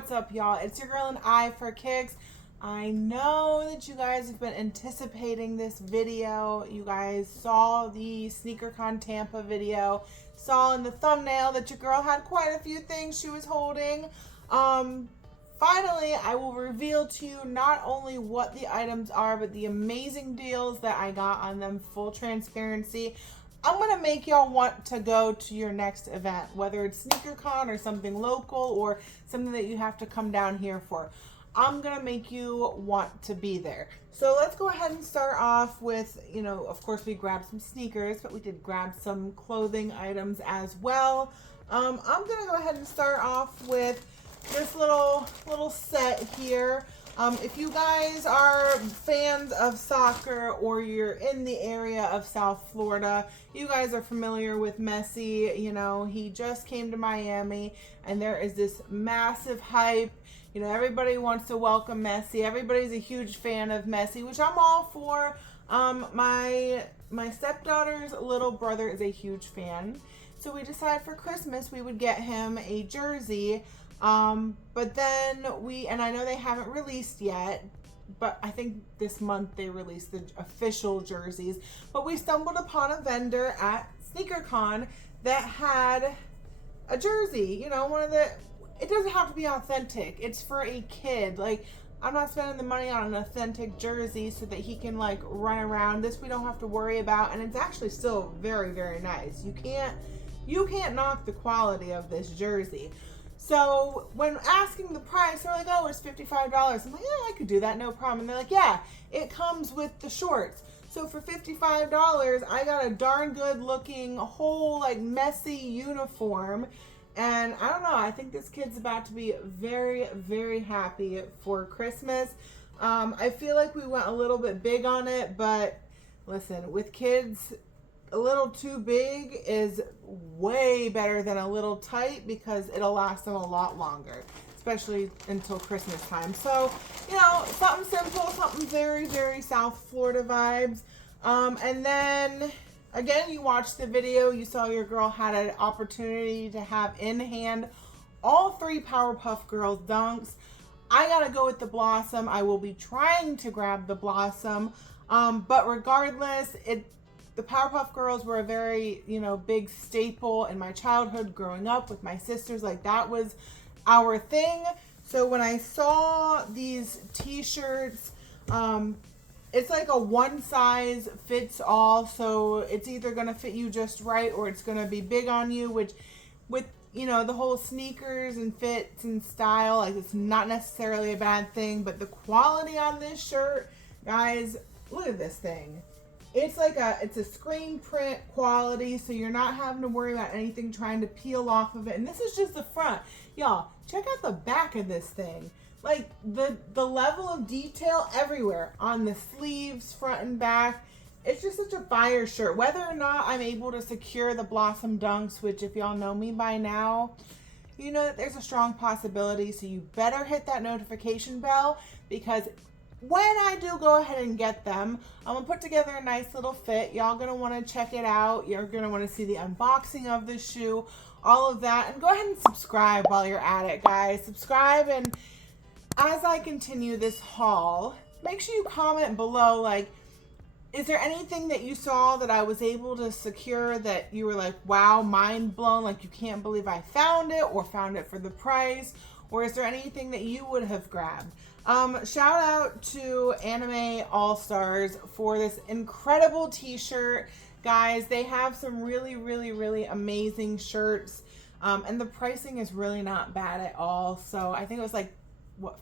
What's up, y'all? It's your girl AnEyeIVKicks. I know that you guys have been anticipating this video. You guys saw the SneakerCon Tampa video, saw in the thumbnail that your girl had quite a few things she was holding. Finally, I will reveal to you not only what the items are, but the amazing deals that I got on them. Full transparency. I'm going to make y'all want to go to your next event, whether it's SneakerCon or something local or something that you have to come down here for. I'm going to make you want to be there. So let's go ahead and start off with, of course we grabbed some sneakers, but we did grab some clothing items as well. I'm going to go ahead and start off with this little set here. If you guys are fans of soccer or you're in the area of South Florida, you guys are familiar with Messi. He just came to Miami and there is this massive hype. Everybody wants to welcome Messi. Everybody's a huge fan of Messi, which I'm all for. My stepdaughter's little brother is a huge fan. So we decided for Christmas we would get him a jersey. But then and I know they haven't released yet, but I think this month they released the official jerseys. But we stumbled upon a vendor at SneakerCon that had a jersey, it doesn't have to be authentic. It's for a kid. Like, I'm not spending the money on an authentic jersey so that he can run around. This we don't have to worry about, and it's actually still very, very nice. You can't knock the quality of this jersey. So when asking the price, they're like, oh, it's $55. I'm like, yeah, I could do that, no problem. And they're like, yeah, it comes with the shorts. So for $55, I got a darn good looking whole Messi uniform. And I don't know, I think this kid's about to be very, very happy for Christmas. I feel like we went a little bit big on it, but listen, with kids, a little too big is way better than a little tight because it'll last them a lot longer, especially until Christmas time. So, something simple, something very, very South Florida vibes. And then, again, you watched the video, you saw your girl had an opportunity to have in hand all three Powerpuff Girls dunks. I gotta go with the Blossom. I will be trying to grab the Blossom. But regardless, the Powerpuff Girls were a very, big staple in my childhood growing up with my sisters. That was our thing. So when I saw these t-shirts, it's like a one size fits all. So it's either going to fit you just right or it's going to be big on you, which with, the whole sneakers and fits and style, it's not necessarily a bad thing, but the quality on this shirt, guys, look at this thing. It's it's a screen print quality, so you're not having to worry about anything trying to peel off of it. And this is just the front. Y'all, check out the back of this thing. The level of detail everywhere on the sleeves, front and back. It's just such a fire shirt. Whether or not I'm able to secure the Blossom Dunks, which if y'all know me by now, you know that there's a strong possibility. So you better hit that notification bell, because when I do go ahead and get them, I'm going to put together a nice little fit. Y'all going to want to check it out. You're going to want to see the unboxing of the shoe, all of that. And go ahead and subscribe while you're at it, guys. Subscribe, and as I continue this haul, make sure you comment below, is there anything that you saw that I was able to secure that you were like, wow, mind blown, you can't believe I found it or found it for the price? Or is there anything that you would have grabbed? Shout out to Anime All-Stars for this incredible t-shirt. Guys, they have some really, really, really amazing shirts. And the pricing is really not bad at all. So I think it was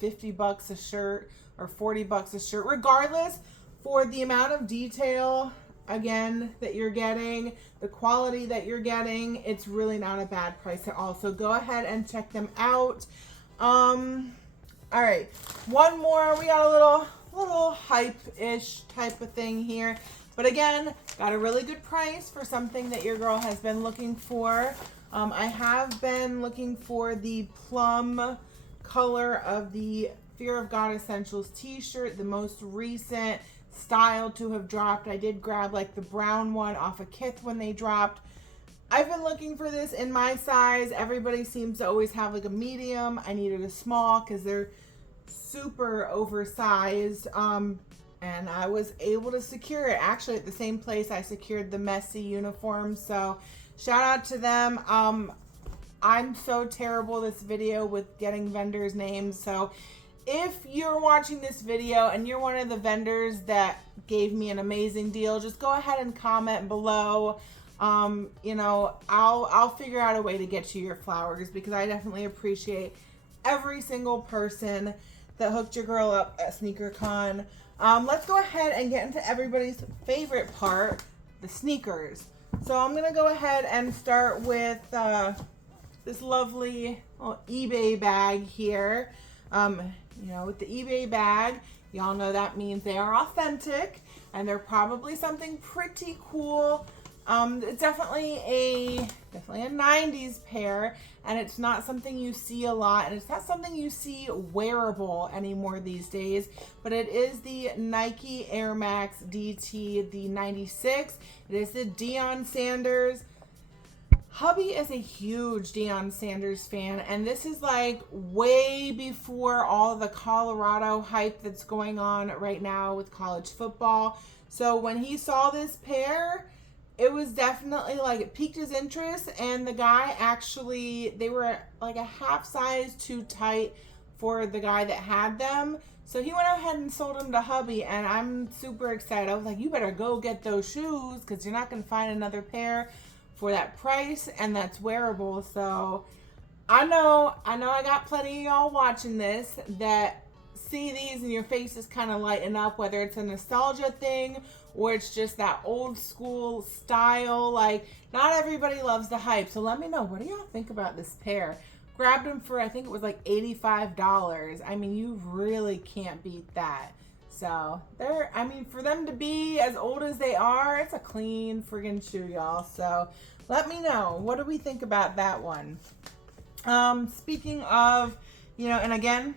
$50 a shirt or $40 a shirt. Regardless, for the amount of detail, again, that you're getting, the quality that you're getting, it's really not a bad price at all. So go ahead and check them out. All right, one more. We got a little hype-ish type of thing here. But again, got a really good price for something that your girl has been looking for. I have been looking for the plum color of the Fear of God Essentials t-shirt, the most recent style to have dropped. I did grab the brown one off of Kith when they dropped. I've been looking for this in my size. Everybody seems to always have like a medium. I needed a small because they're super oversized. And I was able to secure it actually at the same place I secured the messy uniform. So shout out to them. I'm so terrible this video with getting vendors' names. So if you're watching this video and you're one of the vendors that gave me an amazing deal, just go ahead and comment below. You know, I'll figure out a way to get you your flowers because I definitely appreciate every single person that hooked your girl up at SneakerCon. Let's go ahead and get into everybody's favorite part, the sneakers. So I'm gonna go ahead and start with this lovely little eBay bag here. You know, with the eBay bag, y'all know that means they are authentic and they're probably something pretty cool. It's definitely a 90s pair, and it's not something you see a lot, and it's not something you see wearable anymore these days, but it is the Nike Air Max DT, the 96. It is the Deion Sanders. Hubby is a huge Deion Sanders fan, and this is like way before all the Colorado hype that's going on right now with college football. So when he saw this pair, it was definitely like it piqued his interest, and the guy actually, they were like a half size too tight for the guy that had them. So he went ahead and sold them to hubby, and I'm super excited. I was like, you better go get those shoes because you're not going to find another pair for that price and that's wearable. So I know I got plenty of y'all watching this that see these and your face is kind of lighting up, whether it's a nostalgia thing or it's just that old school style. Like, not everybody loves the hype. So let me know, what do y'all think about this pair? Grabbed them for, I think it was like $85. I mean, you really can't beat that. So they're, I mean, for them to be as old as they are, it's a clean friggin' shoe, y'all. So let me know, what do we think about that one? Speaking of, you know, and again,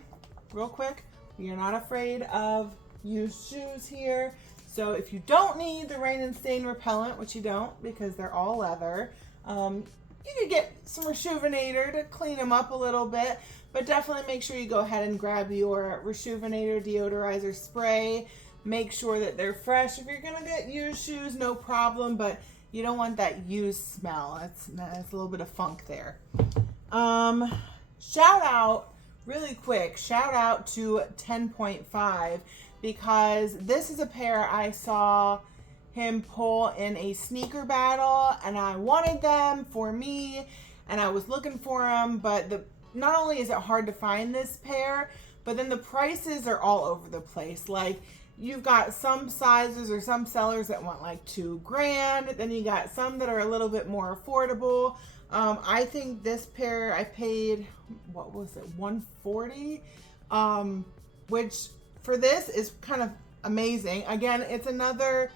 real quick, you're not afraid of used shoes here. So if you don't need the rain and stain repellent, which you don't because they're all leather, you could get some Rejuvenator to clean them up a little bit, but definitely make sure you go ahead and grab your Rejuvenator deodorizer spray. Make sure that they're fresh. If you're gonna get used shoes, no problem, but you don't want that used smell. That's a little bit of funk there. Shout out, really quick, shout out to 10.5 because this is a pair I saw him pull in a sneaker battle, and I wanted them for me, and I was looking for them, but not only is it hard to find this pair, but then the prices are all over the place. Like, you've got some sizes or some sellers that want like $2,000, then you got some that are a little bit more affordable. I think this pair I paid, what was it, $140, which for this is kind of amazing. Again, it's another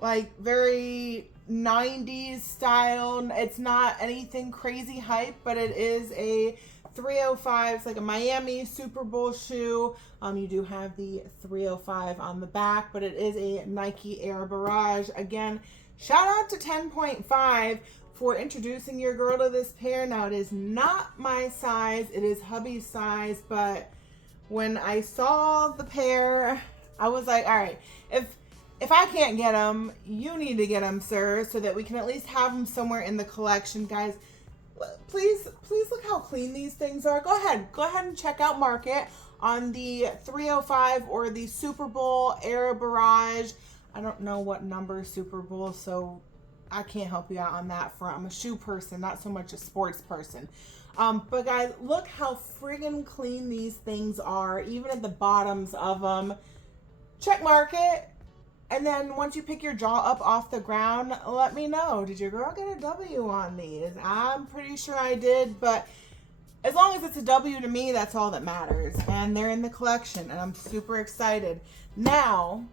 like very 90s style. It's not anything crazy hype, but it is a 305. It's like a Miami Super Bowl shoe. You do have the 305 on the back, but it is a Nike Air Barrage. Again, shout out to 10.5 for introducing your girl to this pair. Now, it is not my size, it is hubby's size, but when I saw the pair, I was like, all right, if I can't get them, you need to get them, sir, so that we can at least have them somewhere in the collection. Guys, please look how clean these things are. Go ahead and check out Market on the 305 or the Super Bowl Air Barrage. I don't know what number Super Bowl, so I can't help you out on that front. I'm a shoe person, not so much a sports person. But guys, look how friggin' clean these things are, even at the bottoms of them. Check Market. And then once you pick your jaw up off the ground, let me know. Did your girl get a W on these? I'm pretty sure I did, but as long as it's a W to me, that's all that matters. And they're in the collection, and I'm super excited. Now,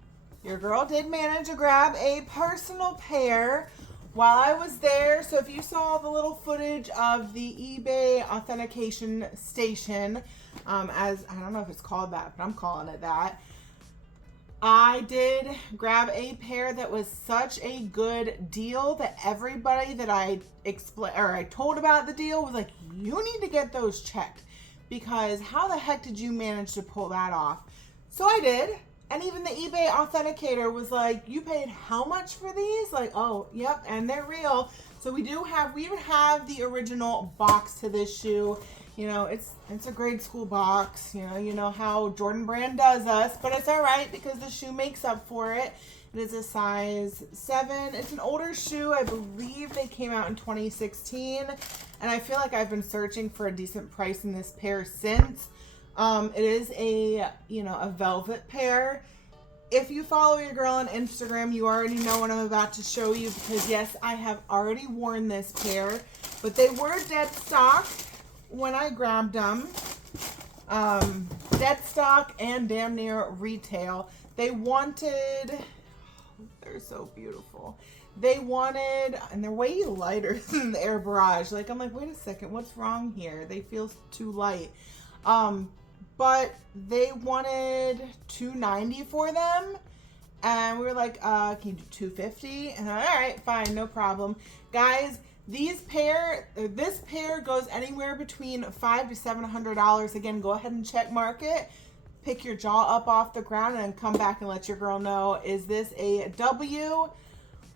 your girl did manage to grab a personal pair while I was there. So if you saw the little footage of the eBay authentication station, as I don't know if it's called that, but I'm calling it that. I did grab a pair that was such a good deal that everybody that I told about the deal was like, you need to get those checked, because how the heck did you manage to pull that off? So I did. And even the eBay authenticator was like, you paid how much for these? Like, oh, yep, and they're real. So we even have the original box to this shoe. You know, it's a grade school box. You know how Jordan Brand does us, but it's all right because the shoe makes up for it. It is a size 7. It's an older shoe. I believe they came out in 2016, and I feel like I've been searching for a decent price in this pair since. It is a velvet pair. If you follow your girl on Instagram, you already know what I'm about to show you, because yes, I have already worn this pair, but they were dead stock when I grabbed them. Dead stock and damn near retail. They're so beautiful. They wanted, and they're way lighter than the Air Barrage. Like, I'm like, wait a second, what's wrong here? They feel too light. But they wanted $290 for them, and we were like, can you do $250? And I'm like, all right, fine, no problem. Guys, this pair goes anywhere between $500 to $700. Again, go ahead and check market, pick your jaw up off the ground, and then come back and let your girl know, is this a W?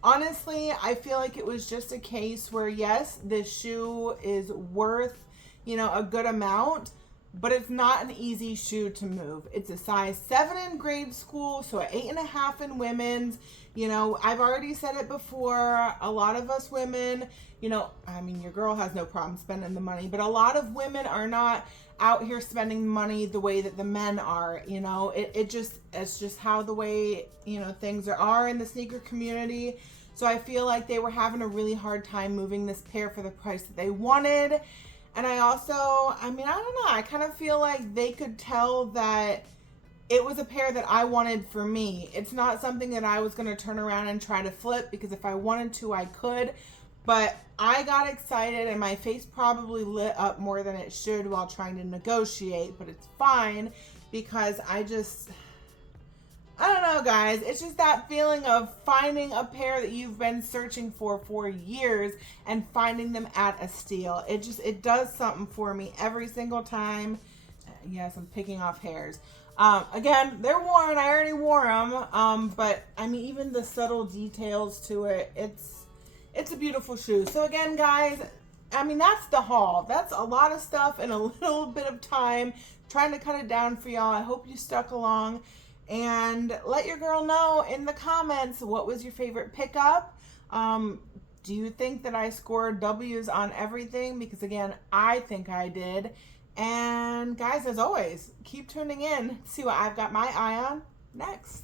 Honestly, I feel like it was just a case where, yes, this shoe is worth, a good amount, but it's not an easy shoe to move. It's a size 7 in grade school, so an 8.5 in women's. I've already said it before, a lot of us women, your girl has no problem spending the money, but a lot of women are not out here spending money the way that the men are. It's just how the way, things are in the sneaker community. So I feel like they were having a really hard time moving this pair for the price that they wanted. And I also, I don't know, I kind of feel like they could tell that it was a pair that I wanted for me. It's not something that I was going to turn around and try to flip, because if I wanted to, I could. But I got excited, and my face probably lit up more than it should while trying to negotiate. But it's fine, because I don't know, guys. It's just that feeling of finding a pair that you've been searching for years and finding them at a steal. It does something for me every single time. Yes, I'm picking off hairs. Again, they're worn. I already wore them. But even the subtle details to it, it's a beautiful shoe. So again, guys, that's the haul. That's a lot of stuff in a little bit of time. Trying to cut it down for y'all. I hope you stuck along. And let your girl know in the comments, what was your favorite pickup? Do you think that I scored W's on everything? Because again, I think I did. And guys, as always, keep tuning in to see what I've got my eye on next.